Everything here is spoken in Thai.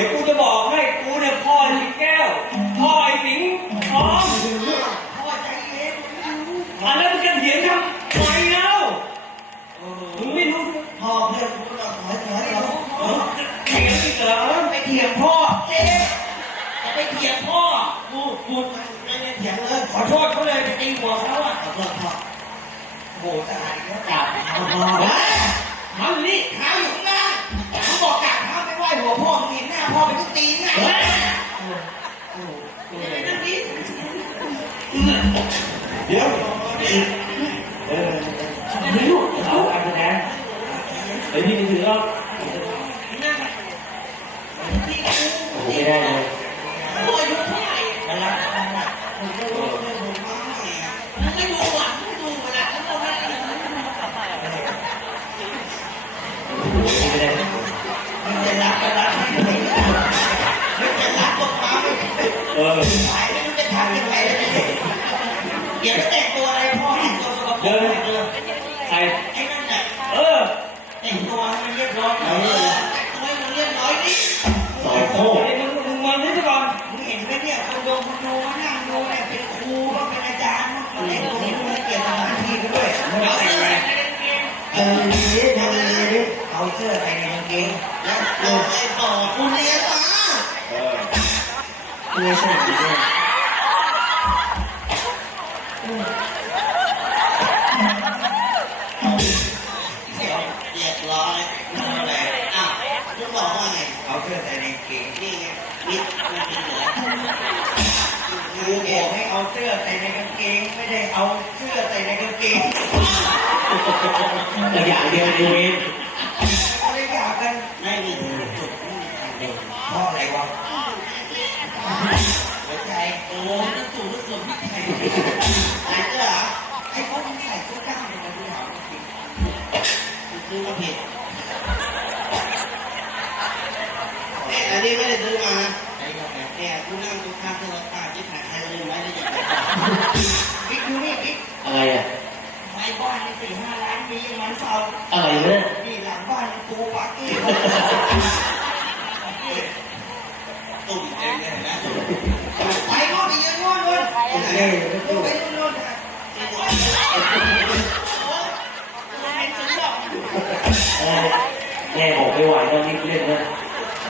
ดี๋ยวกูจะบอกให้กูเนี่ยพ่อไอ้สิงแก้ว พ่อไอ้สิงห์ทองพ่อใจเย็นอันนั้นมึงจะเถียงทำไมเล่ามึงไม่รู้พ่อเพื่อนกูเราขอขอให้เราเออเถียงอีกเหรอไปเถียงพ่อเจ๊จะไปเถียงพ่อกูกูไม่ได้เถียงเลยขอโทษเขาเลยไปตีหัวเขาอะขอโทษพ่อโหจะหายแล้วกราบเท้าพ่อมันนี่ เดี๋ยวเออไม่รู้เอาการแสดงเดี๋ยวพี่ไปถือเอาโอ้โหไม่ได้เลยกูอายุเท่าไหร่ เออหายไม่รู้จะทำยังไงเลยเดี๋ยวจะแต่งตัวอะไรพ่อแต่งตัวสกปรกเดินเออใครไอ้นั่นแหละเออแต่งตัวให้มันเรียบร้อยเออแต่งตัวให้มันเรียบร้อยนี่สอยโค้ไอ้มึงมึงมานี่ก่อนมึงเห็นไหมเนี่ยคนโดูคนโดูมานั่งดูเนี่ยเป็นครูบ้างเป็นอาจารย์บ้างมาเล่นตรงนี้มันเกี่ยวกับหน้าที่เขาด้วยเอาเสื้อใส่ในกางเออนี่ทำอะไรเอาเสื้อใส่ในกางเกงแล้วเราไปบอกกูเรียนมา เออกูไม่ใช่ดีด้วยเรียบร้อยนั่นแหละอ้าวมึงบอกว่าไงเอาเสื้อใส่ในกางเกงนี่ไงนี่มันมีเหรอคือบอกให้เอาเสื้อใส่ในกางเกง ไม่ได้เอาเสื้อใส่ในกางเกงแต่อย่างเดียวเอง โอ้นั่นสูงส่วนพิเศษไหนเจ้าไอ้คนใส่เสื้อกล้ามเนี่ยมันดูหาผิดซื้อมาผิดเนี่ยอันนี้ไม่ได้ซื้อมานะเนี่ยกูนั่งดูข้างโทรศัพท์ที่ถ่ายใครลืมไว้ได้ยังไงบิ๊กดูนี่บิ๊กอะไรอะไม้บ้านนี่สี่ห้าล้านมีมันเฝ้าอะไรเนี่ยนี่หลังบ้านนี่ปูปักกี้ตุ่มเองเลยนะไปโน่นไปยืนโน่นโน่นดูไปโน่นโน่นนะ เป็นสุดยอดแม่บอกไม่ไหวตอนนี้เล่นนะ